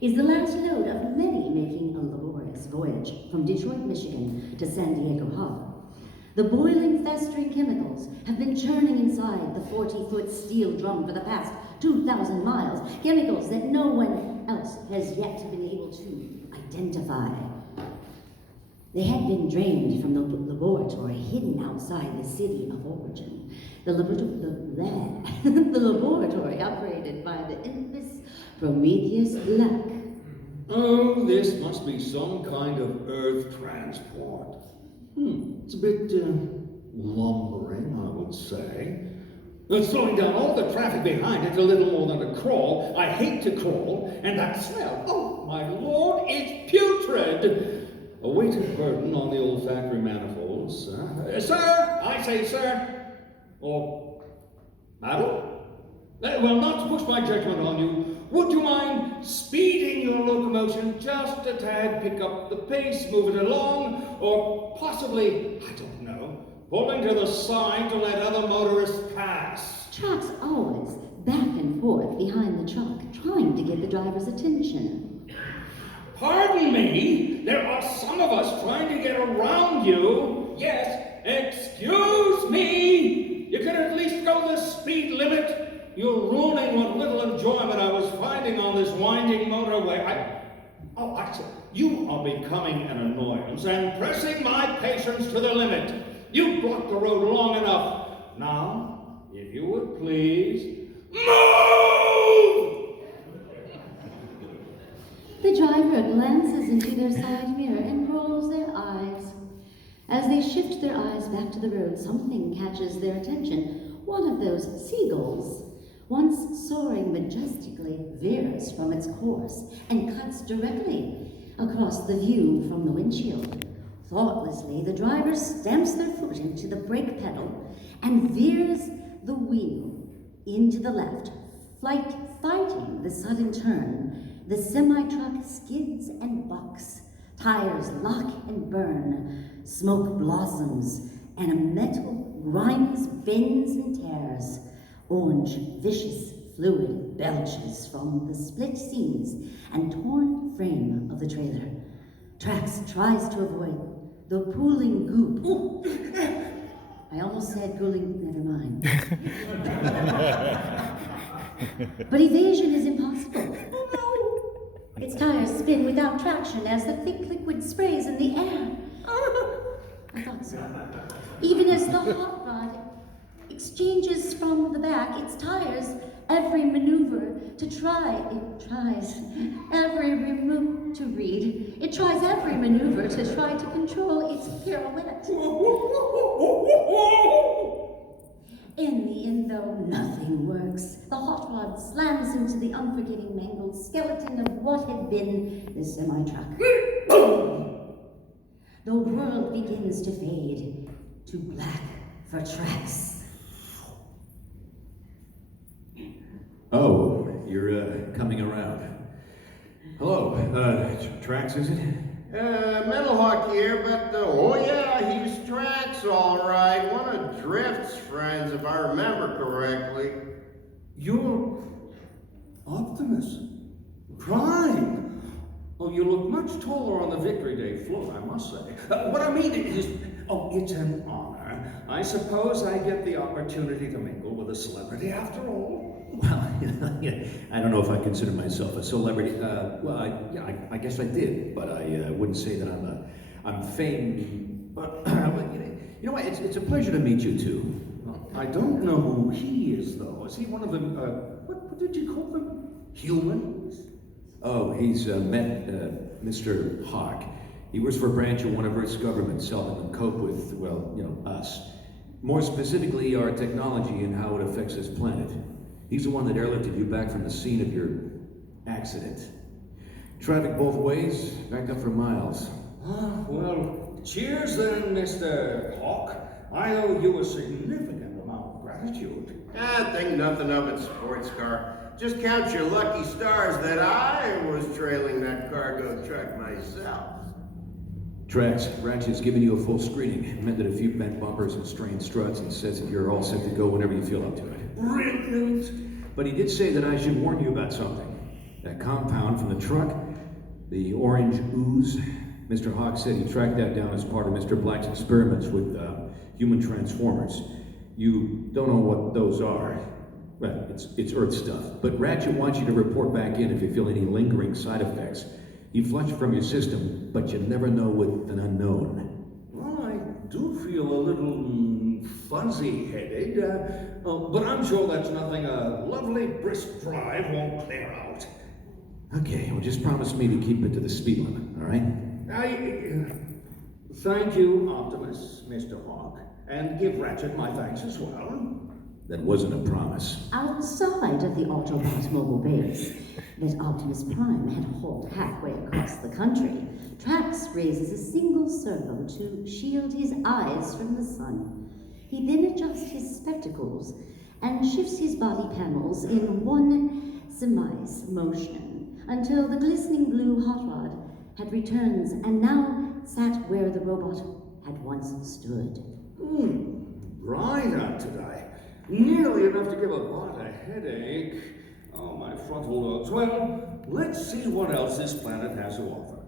is the last load of many making a laborious voyage from Detroit, Michigan to San Diego Harbor. The boiling, festering chemicals have been churning inside the 40-foot steel drum for the past 2,000 miles, chemicals that no one else has yet been able to identify. They had been drained from the laboratory hidden outside the city of origin. The laboratory operated by the infamous Prometheus Black. Oh, this must be some kind of Earth transport. It's a bit lumbering, I would say. It's slowing down all the traffic behind it a little more than a crawl. I hate to crawl, and that smell, oh my lord, it's putrid! A weighted burden on the olfactory manifolds. Sir, I say sir, or madam? Well, not to push my judgment on you, would you mind speeding your locomotion just a tad, pick up the pace, move it along, or possibly, I don't know, pulling to the side to let other motorists pass? Trucks always back and forth behind the truck, trying to get the driver's attention. Pardon me, there are some of us trying to get around you. Yes, excuse me. You could at least go the speed limit. You're ruining what little enjoyment I was finding on this winding motorway. I said, you are becoming an annoyance and pressing my patience to the limit. You blocked the road long enough. Now, if you would please, move! The driver glances into their side mirror and rolls their eyes. As they shift their eyes back to the road, something catches their attention. One of those seagulls, once soaring majestically, veers from its course and cuts directly across the view from the windshield. Thoughtlessly, the driver stamps their foot into the brake pedal and veers the wheel into the left, fighting the sudden turn. The semi-truck skids and bucks, tires lock and burn, smoke blossoms, and a metal grinds, bends, and tears. Orange, vicious fluid belches from the split seams and torn frame of the trailer. Trax tries to avoid the pooling goop. Ooh. I almost said pooling, never mind. But evasion is impossible. Its tires spin without traction as the thick liquid sprays in the air. I thought so. Even as the hot rod exchanges from the back its tires, every maneuver to try, it tries every remove to read. It tries every maneuver to try to control its pirouette. In the end, though, nothing works. The hot rod slams into the unforgiving, mangled skeleton of what had been the semi-truck. The world begins to fade to black for Trax. Oh, you're coming around. Hello, Trax, is it? Metalhawk here, but oh yeah, he's Trax all right. One of Drift's friends, if I remember correctly. You're Optimus Prime. Oh, you look much taller on the Victory Day float, I must say. What I mean is, it's an honor. I suppose I get the opportunity to mingle with a celebrity after all. Well, I don't know if I consider myself a celebrity. I guess I did, but I wouldn't say that I'm famed. But you know what? It's a pleasure to meet you two. I don't know who he is, though. Is he one of them? What did you call them? Humans? Oh, he's met Mr. Hawk. He works for a branch of one of Earth's governments, helping them cope with, us. More specifically, our technology and how it affects this planet. He's the one that airlifted you back from the scene of your accident. Traffic both ways, backed up for miles. Well, cheers then, Mr. Hawk. I owe you a significant amount of gratitude. Think nothing of it, sports car. Just count your lucky stars that I was trailing that cargo truck myself. Trax, Ratchet's given you a full screening, mended a few bent bumpers and strained struts, and says that you're all set to go whenever you feel up to it. Brilliant! But he did say that I should warn you about something. That compound from the truck, the orange ooze, Mr. Hawk said he tracked that down as part of Mr. Black's experiments with human transformers. You don't know what those are. Well, it's Earth stuff. But Ratchet wants you to report back in if you feel any lingering side effects. He flushed from your system, but you never know with an unknown. Well, I do feel a little fuzzy-headed, but I'm sure that's nothing a lovely brisk drive won't clear out. Okay, well, just promise me to keep it to the speed limit, all right? Thank you, Optimus, Mr. Hawk, and give Ratchet my thanks as well. That wasn't a promise. Outside of the Autobot mobile base that Optimus Prime had hauled halfway across the country, Trax raises a single servo to shield his eyes from the sun. He then adjusts his spectacles and shifts his body panels in one surmise motion until the glistening blue hot rod had returned and now sat where the robot had once stood. Bright out today. Nearly enough to give a bot a headache. Oh, my frontal lobes. Well, let's see what else this planet has to offer.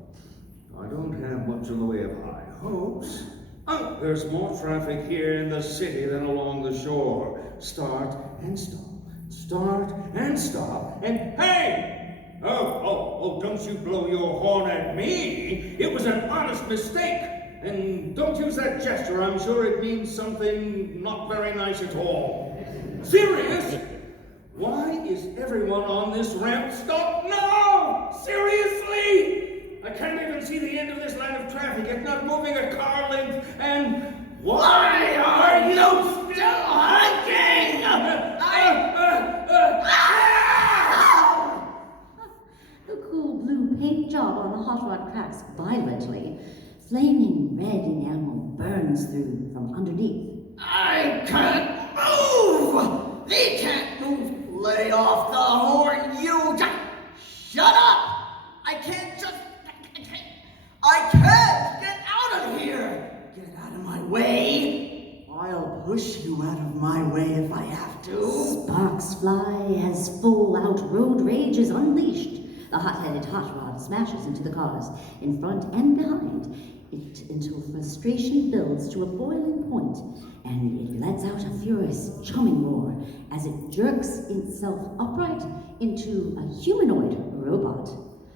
I don't have much in the way of high hopes. Oh, there's more traffic here in the city than along the shore. Start and stop. Start and stop. And hey! Oh, don't you blow your horn at me. It was an honest mistake. And don't use that gesture. I'm sure it means something not very nice at all. Serious? Why is everyone on this ramp stopped now? Seriously? I can't even see the end of this line of traffic. It's not moving a car length. And why are you still honking? The cool blue paint job on the hot rod cracks violently. Flaming red enamel burns through from underneath. I can't move! They can't move! Lay off the horn, you! Shut up! I can't get out of here! Get out of my way! I'll push you out of my way if I have to. Sparks fly as full-out road rage is unleashed. The hot-headed hot rod smashes into the cars, in front and behind it, until frustration builds to a boiling point, and it lets out a furious, chumming roar as it jerks itself upright into a humanoid robot.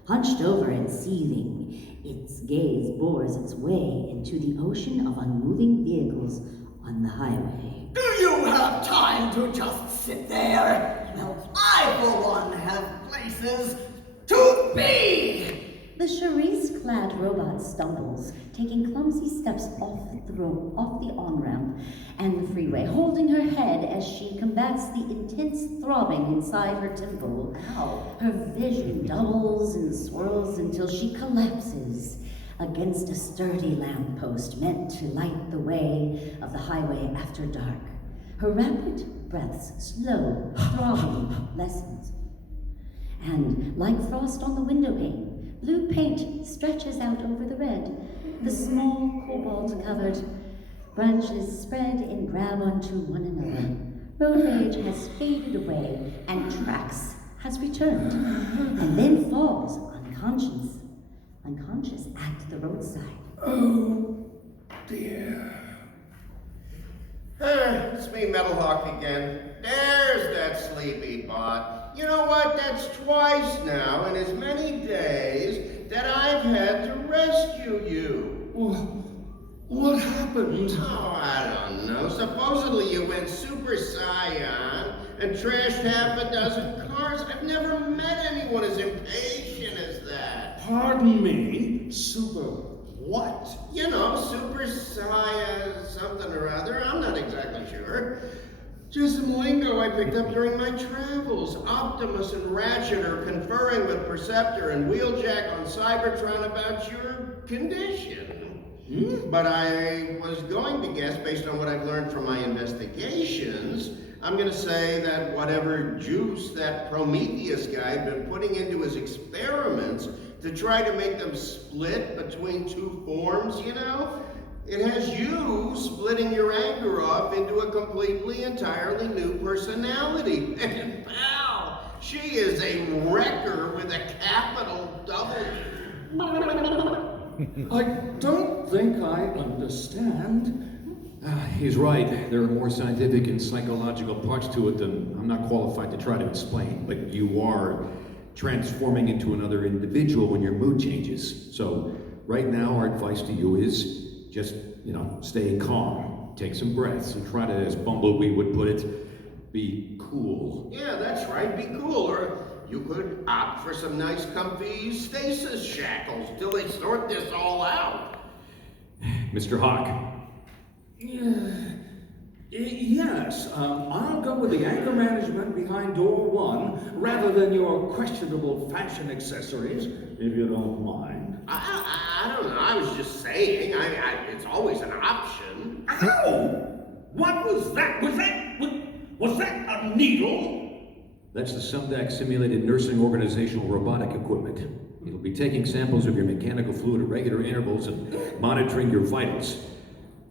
Hunched over and seething, its gaze bores its way into the ocean of unmoving vehicles on the highway. Do you have time to just sit there? Well, I, for one, have places to be! The Charisse-clad robot stumbles, taking clumsy steps off the on-ramp and the freeway, holding her head as she combats the intense throbbing inside her temple. Ow. Her vision doubles and swirls until she collapses against a sturdy lamppost meant to light the way of the highway after dark. Her rapid breaths, slow, throbbing, lessens. And like frost on the window pane, blue paint stretches out over the red. The small cobalt-covered branches spread and grab onto one another. Road rage has faded away, and Trax has returned, and then falls unconscious at the roadside. Oh, dear. It's me, Metalhawk again. There's that sleepy bot. You know what? That's twice now in as many days that I've had to rescue you. What happened? Oh, I don't know. Supposedly you went Super Saiyan and trashed half a dozen cars. I've never met anyone as impatient as that. Pardon me? Super what? You know, Super Saiyan something or other. I'm not exactly sure. Just some lingo I picked up during my travels. Optimus and Ratchet are conferring with Perceptor and Wheeljack on Cybertron about your condition. But I was going to guess, based on what I've learned from my investigations, I'm going to say that whatever juice that Prometheus guy had been putting into his experiments to try to make them split between two forms, you know, it has you splitting your anger off into a completely, entirely new personality. And pal, She is a wrecker with a capital W. I don't think I understand. He's right. There are more scientific and psychological parts to it than I'm not qualified to try to explain. But you are transforming into another individual when your mood changes. So right now, our advice to you is just, stay calm. Take some breaths and try to, as Bumblebee would put it, be cool. Yeah, that's right, be cool. Or you could opt for some nice comfy stasis shackles till they sort this all out. Mr. Hawk. Yes, I'll go with the anger management behind door 1 rather than your questionable fashion accessories, if you don't mind. I don't know, I was just saying, it's always an option. Ow! What was that? Was that a needle? That's the Spevack simulated nursing organizational robotic equipment. It'll be taking samples of your mechanical fluid at regular intervals and monitoring your vitals.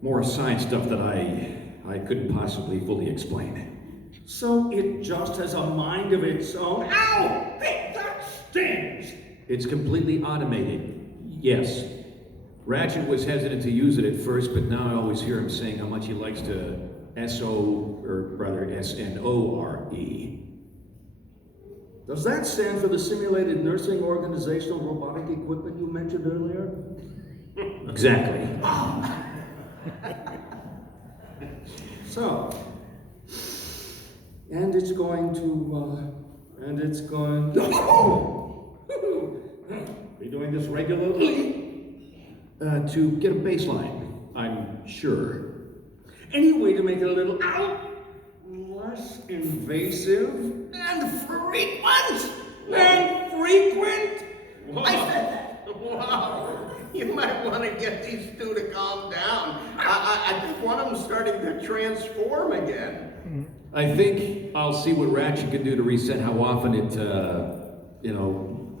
More science stuff that I couldn't possibly fully explain. So it just has a mind of its own? Ow! Hey, that stings! It's completely automated. Yes. Ratchet was hesitant to use it at first, but now I always hear him saying how much he likes to SNORE. Does that stand for the simulated nursing organizational robotic equipment you mentioned earlier? Exactly. So, and it's going Are you doing this regularly? To get a baseline, I'm sure. Any way to make it a little less invasive? And frequent! Wow. I said that. Wow. You might want to get these two to calm down. I think one of them's starting to transform again. I think I'll see what Ratchet can do to reset how often it,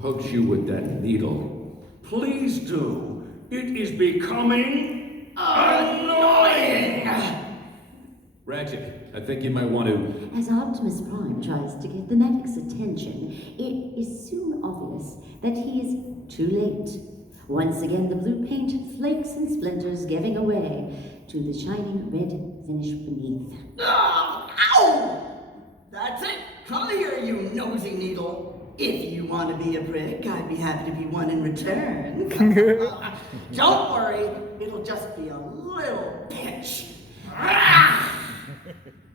pokes you with that needle. Please do. It is becoming Annoying! Ratchet, I think you might want to... As Optimus Prime tries to get the medic's attention, it is soon obvious that he is too late. Once again, the blue paint flakes and splinters, giving away to the shining red finish beneath. Oh, ow! That's it. Come here, you nosy needle. If you want to be a prick, I'd be happy to be one in return. Don't worry, it'll just be a little pinch.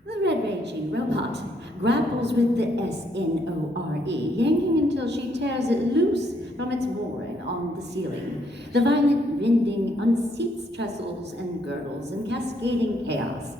The red-raging robot grapples with the SNORE, yanking until she tears it loose from its mooring on the ceiling. The violent rending unseats trestles and girdles in cascading chaos.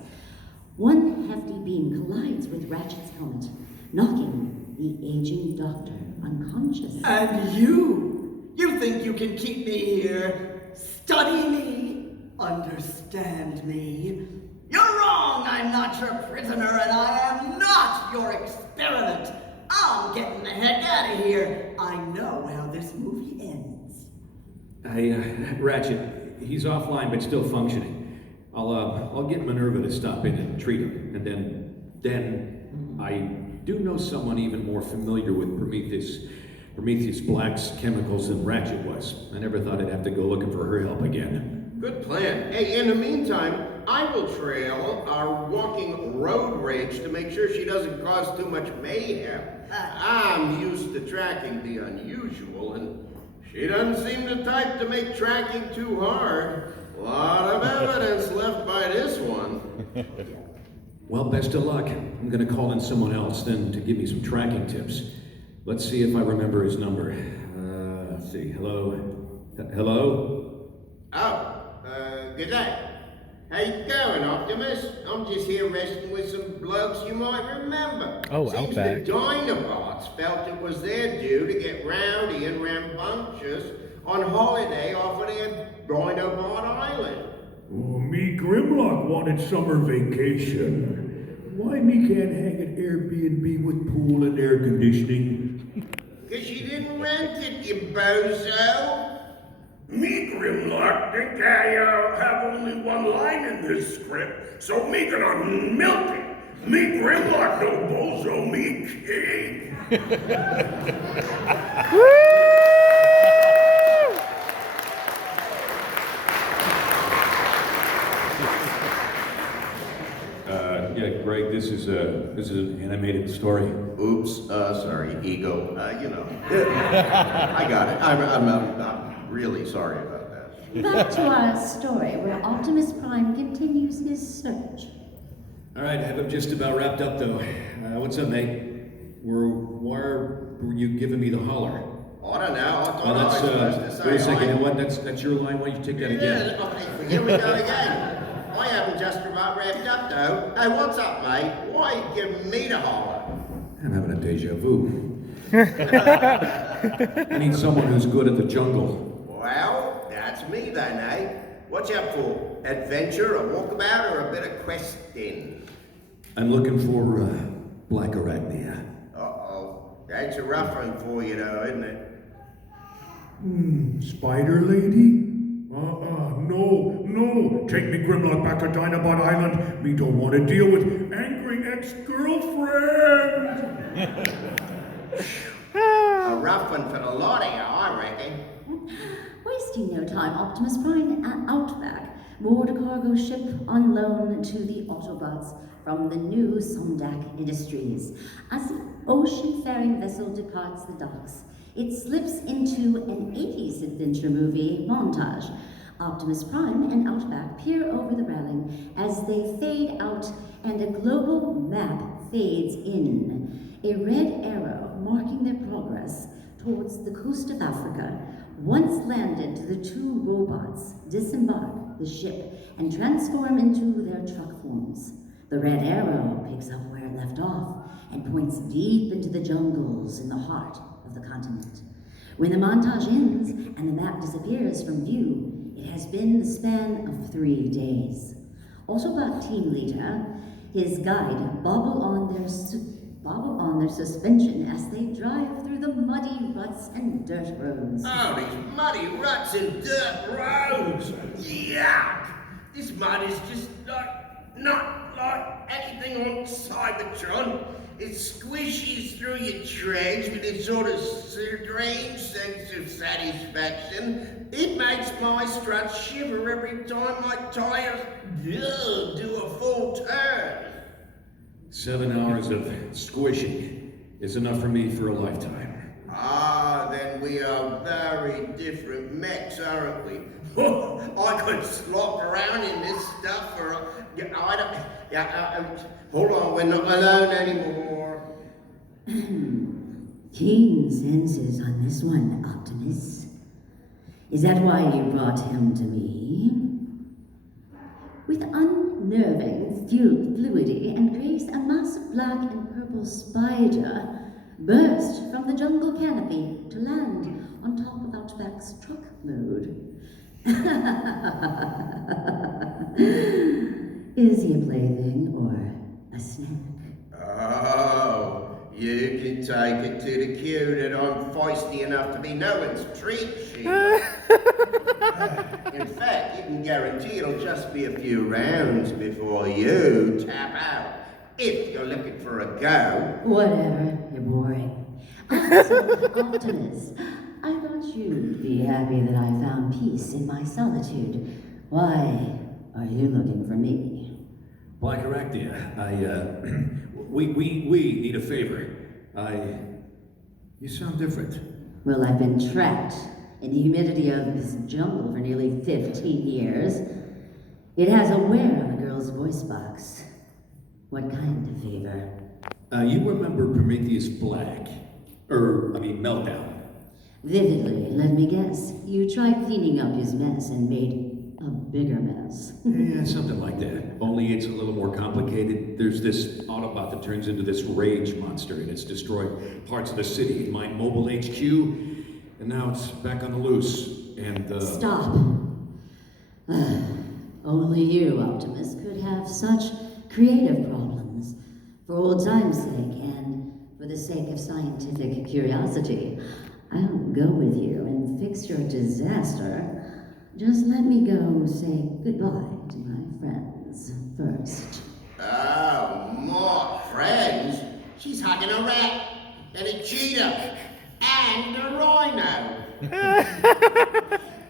One hefty beam collides with Ratchet's helmet, knocking the aging doctor unconscious. And you think you can keep me here, study me, understand me? You're wrong, I'm not your prisoner, and I am not your experiment. I'm getting the heck out of here. I know how this movie ends. Ratchet, he's offline but still functioning. I'll get Minerva to stop in and treat him, and then I do know someone even more familiar with Prometheus Black's chemicals than Ratchet was. I never thought I'd have to go looking for her help again. Good plan. Hey, in the meantime, I will trail our walking road rage to make sure she doesn't cause too much mayhem. I'm used to tracking the unusual, and she doesn't seem the type to make tracking too hard. A lot of evidence left by this one. Well, best of luck. I'm gonna call in someone else then to give me some tracking tips. Let's see if I remember his number. Let's see. Hello? Good day. How you going, Optimus? I'm just here resting with some blokes you might remember. Oh, Seems Outback. the Dinobots felt it was their due to get rowdy and rambunctious on holiday off of their Dinobot Island. Oh, me Grimlock wanted summer vacation. Why me can't hang an Airbnb with pool and air conditioning? 'Cause you didn't rent it, you bozo. Me Grimlock think I have only one line in this script, so me gonna milk it. Me Grimlock no bozo, me king. Yeah, Greg, this is an animated story. Oops, sorry, ego. I got it. I'm really sorry about that. Back to our story, where Optimus Prime continues his search. All right, I have him just about wrapped up, though. What's up, mate? Why were you giving me the holler? I don't know. I thought I Well, was supposed to say wait a second. hi. You know what? That's your line. Why don't you take that again? Yeah, okay, here we go again. I haven't just about wrapped up though. Hey, what's up, mate? Why are you giving me the holler? I'm having a deja vu. I need someone who's good at the jungle. Well, that's me then, eh? What you up for? Adventure, a walkabout, or a bit of questing? I'm looking for Blackarachina. Uh-oh. That's a rough one for you though, isn't it? Spider lady? No. Take me Grimlock back to Dinobot Island. Me don't want to deal with angry ex-girlfriend. A rough one for the lot of you, I reckon. Wasting no time, Optimus Prime at Outback moored a cargo ship on loan to the Autobots from the new Spevack Industries. As the ocean-faring vessel departs the docks, it slips into an 80s adventure movie montage. Optimus Prime and Outback peer over the railing as they fade out and a global map fades in. A red arrow marking their progress towards the coast of Africa. Once landed, the two robots disembark the ship and transform into their truck forms. The red arrow picks up where it left off and points deep into the jungles in the heart of the continent. When the montage ends and the map disappears from view, it has been the span of 3 days. Autobot team leader, his guide, bobble on their suspension as they drive through the muddy ruts and dirt roads. Oh, these muddy ruts and dirt roads! Yuck! This mud is just not like anything on Cybertron. It squishes through your treads with its sort of strange sense of satisfaction. It makes my struts shiver every time my tires do a full turn. 7 hours of squishing is enough for me for a lifetime. Ah, then we are very different mechs, aren't we? I could slop around in this stuff for hold on, we're not alone anymore. Keen senses on this one, Optimus. Is that why you brought him to me? With unnerving fluidity and grace, a massive black and purple spider burst from the jungle canopy to land on top of Outback's truck mode. Is he a plaything or a snack? Oh, you can take it to the cue that I'm feisty enough to be no one's treat sheet. In fact, you can guarantee it'll just be a few rounds before you tap out. If you're looking for a go. Whatever, you're boring. So, Optimus, I thought you'd be happy that I found peace in my solitude. Why are you looking for me? Blackarachina, we need a favor. You sound different. Well, I've been trapped in the humidity of this jungle for nearly 15 years. It has a wear on a girl's voice box. What kind of favor? You remember Prometheus Black? Meltdown. Vividly, let me guess. You tried cleaning up his mess and made a bigger mess. Yeah, something like that. Only it's a little more complicated. There's this Autobot that turns into this rage monster, and it's destroyed parts of the city, my mobile HQ, and now it's back on the loose. And Stop. Only you, Optimus, could have such creative problems. For old time's sake, and for the sake of scientific curiosity, I'll go with you and fix your disaster. Just let me go say goodbye to my friends first. Oh, more friends? She's hugging a rat, and a cheetah, and a rhino.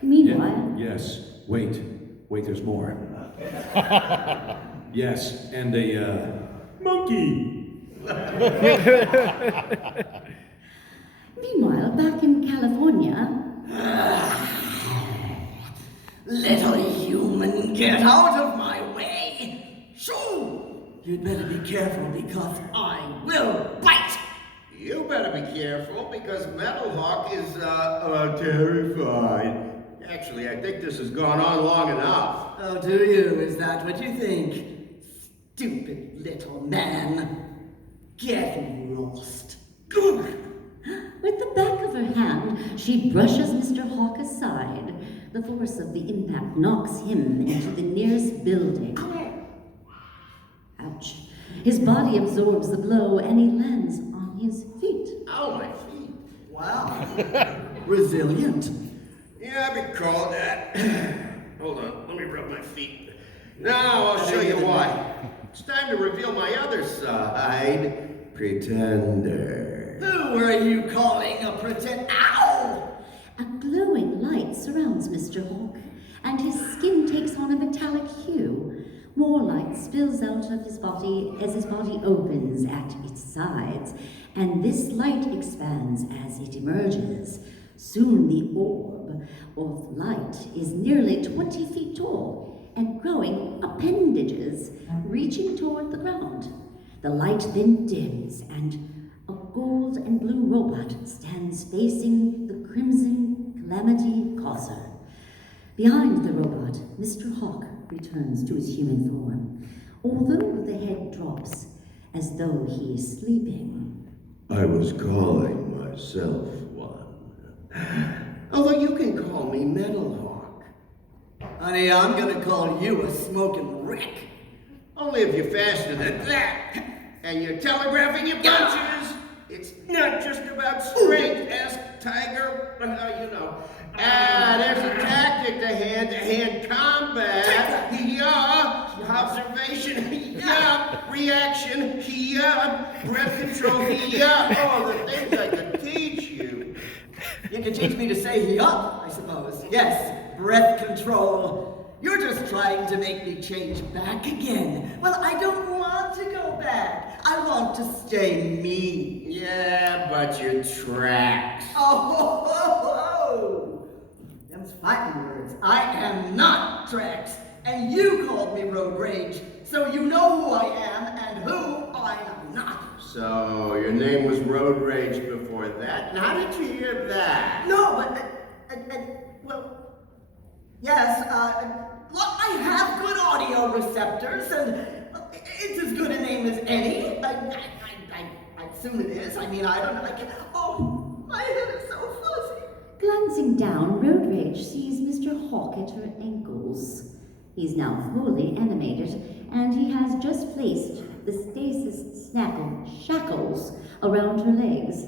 Meanwhile, Yes. Wait, there's more. Yes, and a, Monkey! meanwhile, back in California, Little human, get out of my way! Shoo! You'd better be careful because I will bite! You better be careful because Metalhawk is, terrified. Actually, I think this has gone on long enough. Oh, do you? Is that what you think? Stupid little man. Get lost. with the back of her hand, she brushes Mr. Hawk aside. The force of the impact knocks him into the nearest building. Ouch. His body absorbs the blow and he lands on his feet. Ow, my feet. Wow. Resilient. Yeah, I be called that. Hold on, let me rub my feet. Now I'll show you why. It's time to reveal my other side. Pretender. Who are you calling a Ow! A glowing light surrounds Mr. Hawk, and his skin takes on a metallic hue. More light spills out of his body as his body opens at its sides, and this light expands as it emerges. Soon the orb of light is nearly 20 feet tall and growing appendages reaching toward the ground. The light then dims and a gold and blue robot stands facing the crimson calamity causer. Behind the robot, Mr. Hawk returns to his human form, although the head drops as though he is sleeping. I was calling myself one. Although you can call me Metalhawk. Honey, I'm gonna call you a smoking wreck. Only if you're faster than that. And you're telegraphing your punches. It's not just about strength, ask Tiger. You know. There's a tactic to hand-to-hand combat. Yeah. Observation. Yeah. Reaction. Yeah. Breath control. Yeah. Oh, the things I could teach you. You can teach me to say yup, I suppose. Yes, breath control. You're just trying to make me change back again. Well, I don't want to go back. I want to stay me. Yeah, but your tracks. Oh. Them's fighting words. I am not Trex, and you called me Roadrage, so you know who I am and who I'm not. So, your name was Roadrage before that? And how did you hear that? No, but, well, yes, look, I have good audio receptors, and it's as good a name as any. I assume it is. I mean, I don't know. Oh, my head is so fuzzy. Glancing down, Roadrage sees Mr. Hawk at her ankles. He's now fully animated, and he has just placed the stasis shackles around her legs.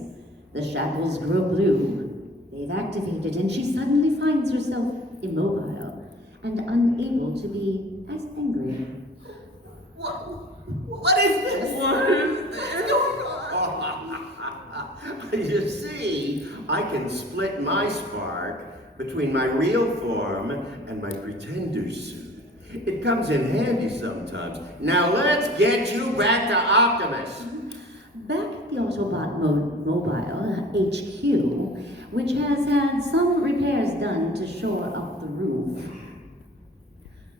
The shackles grow blue. They've activated, and she suddenly finds herself immobile and unable to be as angry. What is this? What's going on? You see, I can split my spark between my real form and my pretender suit. It comes in handy sometimes. Now let's get you back to Optimus. Back at the Autobot Mobile HQ, which has had some repairs done to shore up the roof.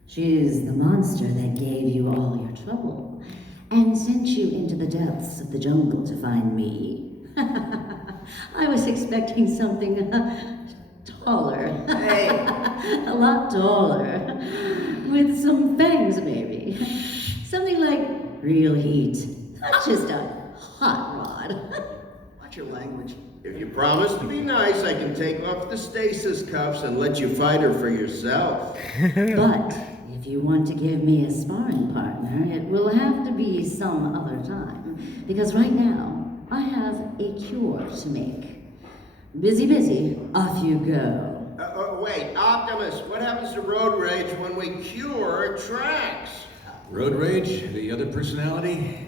She's the monster that gave you all your trouble and sent you into the depths of the jungle to find me. I was expecting something taller. Hey. A lot taller. With some fangs, maybe. Something like real heat. Not just a hot rod. Watch your language. If you promise to be nice, I can take off the stasis cuffs and let you fight her for yourself. But if you want to give me a sparring partner, it will have to be some other time. Because right now, I have a cure to make. Busy, off you go. Wait, Optimus, what happens to road rage when we cure tracks? Roadrage, the other personality?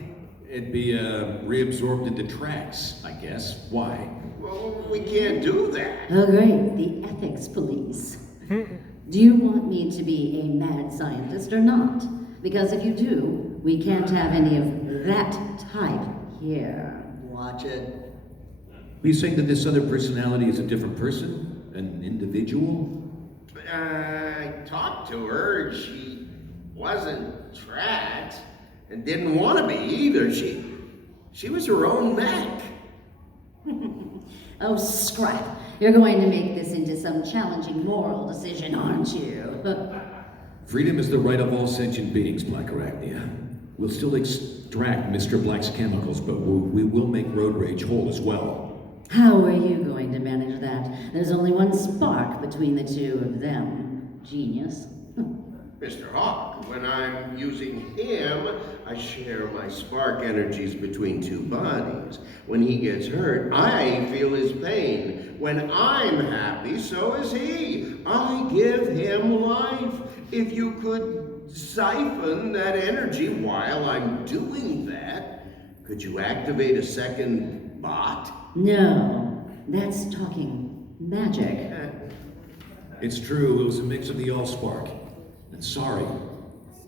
It'd be reabsorbed into tracks, I guess. Why? Well, we can't do that. Oh, great, the ethics police. Do you want me to be a mad scientist or not? Because if you do, we can't have any of that type here. Watch it. Are you saying that this other personality is a different person? An individual? I talked to her. She wasn't tracked and didn't want to be either. She was her own mech. Oh, scrap. You're going to make this into some challenging moral decision, aren't you? Freedom is the right of all sentient beings, Blackarachina. We'll still extract Mr. Black's chemicals, but we will make Roadrage whole as well. How are you going to manage that? There's only one spark between the two of them. Genius. Mr. Hawk, when I'm using him, I share my spark energies between two bodies. When he gets hurt, I feel his pain. When I'm happy, so is he. I give him life. If you could siphon that energy while I'm doing that, could you activate a second bot? No, that's talking magic. It's true, it was a mix of the Allspark. And sorry.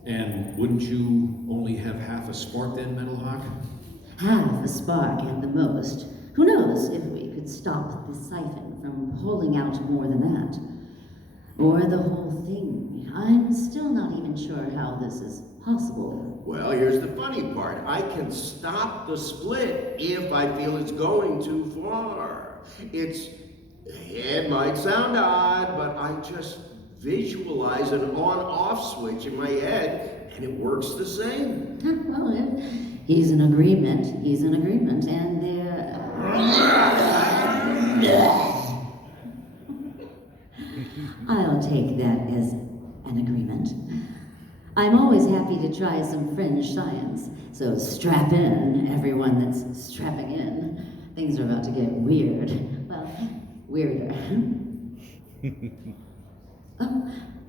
And wouldn't you only have half a spark then, Metalhawk? Half a spark at the most. Who knows if we could stop the siphon from pulling out more than that. Or the whole thing. I'm still not even sure how this is possible. Well, here's the funny part. I can stop the split if I feel it's going too far. It might sound odd, but I just visualize an on-off switch in my head, and it works the same. Well, if he's in agreement, he's in agreement, and they're... I'll take that as an agreement. I'm always happy to try some fringe science, so strap in, everyone that's strapping in. Things are about to get weird. Well, weirder.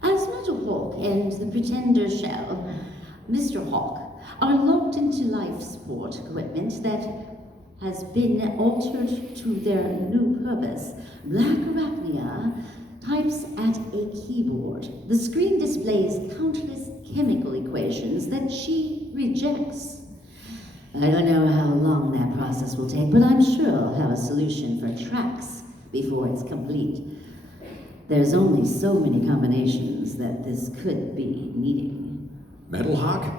As Metalhawk and the Pretender shell, Mr. Hawk, are locked into life support equipment that has been altered to their new purpose. Blackarachina types at a keyboard. The screen displays countless chemical equations that she rejects. I don't know how long that process will take, but I'm sure I'll have a solution for tracks before it's complete. There's only so many combinations that this could be needing. Metalhawk?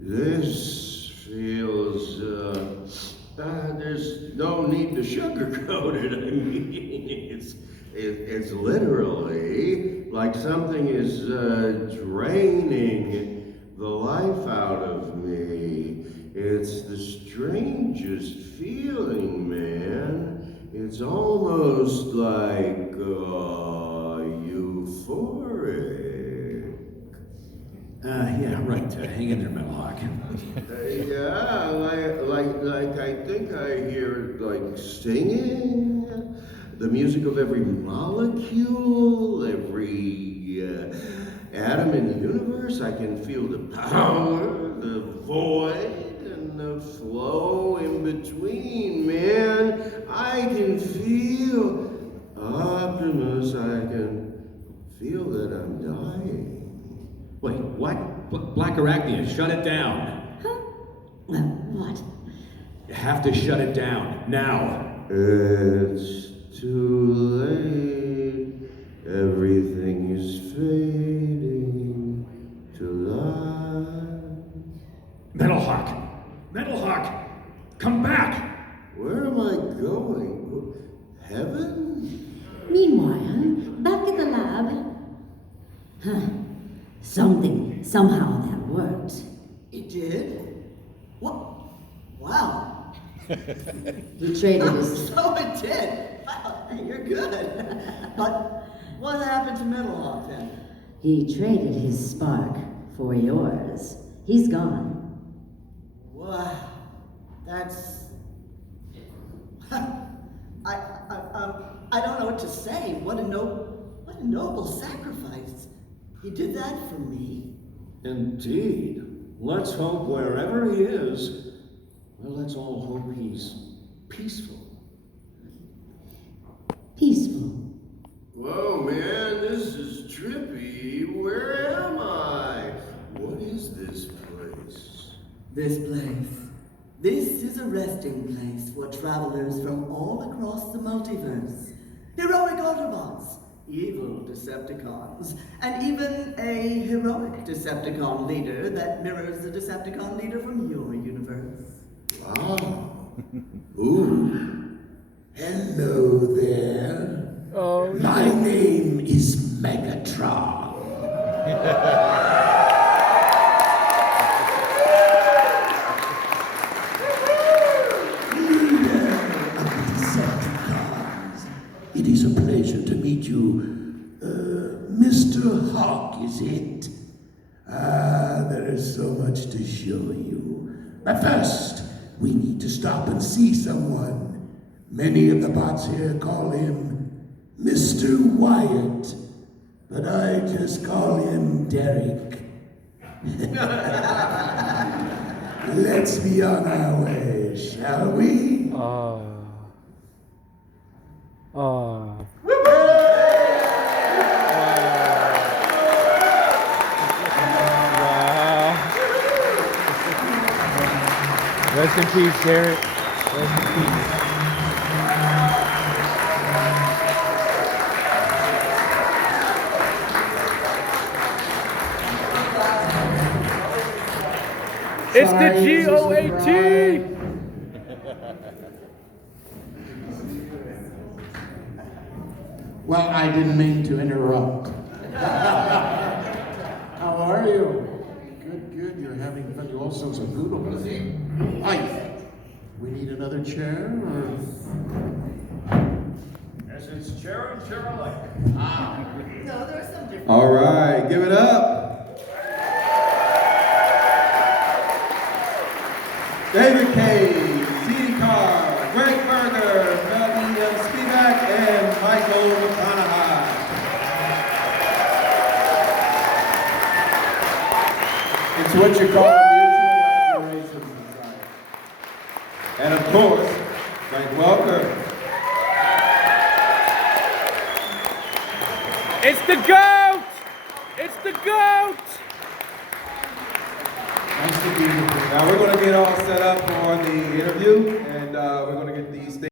This feels, there's no need to sugarcoat it. I mean, it's literally like something is draining the life out of me. It's the strangest feeling, man. It's almost like euphoric. Yeah, right. Hang in there, Metalhawk. Yeah, like I think I hear like singing, the music of every molecule, every atom in the universe. I can feel the power, the void, and the flow in between, man. I can feel Optimus. I can feel that I'm dying. Wait, what? Blackarachina, shut it down. Huh? What? You have to shut it down, now. It's too late. Everything is fading to life. Metalhawk! Metalhawk! Come back! Where am I going? Heaven? Meanwhile, back at the lab... Huh. Somehow that worked. It did? What? Wow. He traded his... So it did. Wow, hey, you're good. But what happened to Metalhawk then? He traded his spark for yours. He's gone. Wow. That's... I don't know what to say. What a noble sacrifice. He did that for me. Indeed. Let's hope wherever he is, well, let's all hope he's peaceful. Peaceful. Whoa, man, this is trippy. Where am I? What is this place? This place. This is a resting place for travelers from all across the multiverse. Heroic Autobots, evil Decepticons, and even a heroic Decepticon leader that mirrors the Decepticon leader from your universe. Wow. Ooh. Hello there. Oh, My name is Megatron. Leader of the Decepticons. It is a pleasure to meet you. Mr. Hawk, is it? There is so much to show you. But first, we need to stop and see someone. Many of the bots here call him Mr. Wyatt, but I just call him Derek. Let's be on our way, shall we? Rest in peace, Derek. Rest in peace. It's the GOAT! Well, I didn't mean to interrupt. How are you? Good. You're having fun. You all sound so good over there. Hi. We need another chair, or? Yes, it's chair and chair alike. No, there are some different. All right, give it up. David Kaye, Jeanne, Carr, Berg, Melodee M, Spevack, and McConnhie-voice. It's what you call a mutual admiration society. And of course, Frank Welker. It's the GOAT! It's the GOAT! Nice to be here. Now we're going to get all set up for the interview, and we're going to get these things.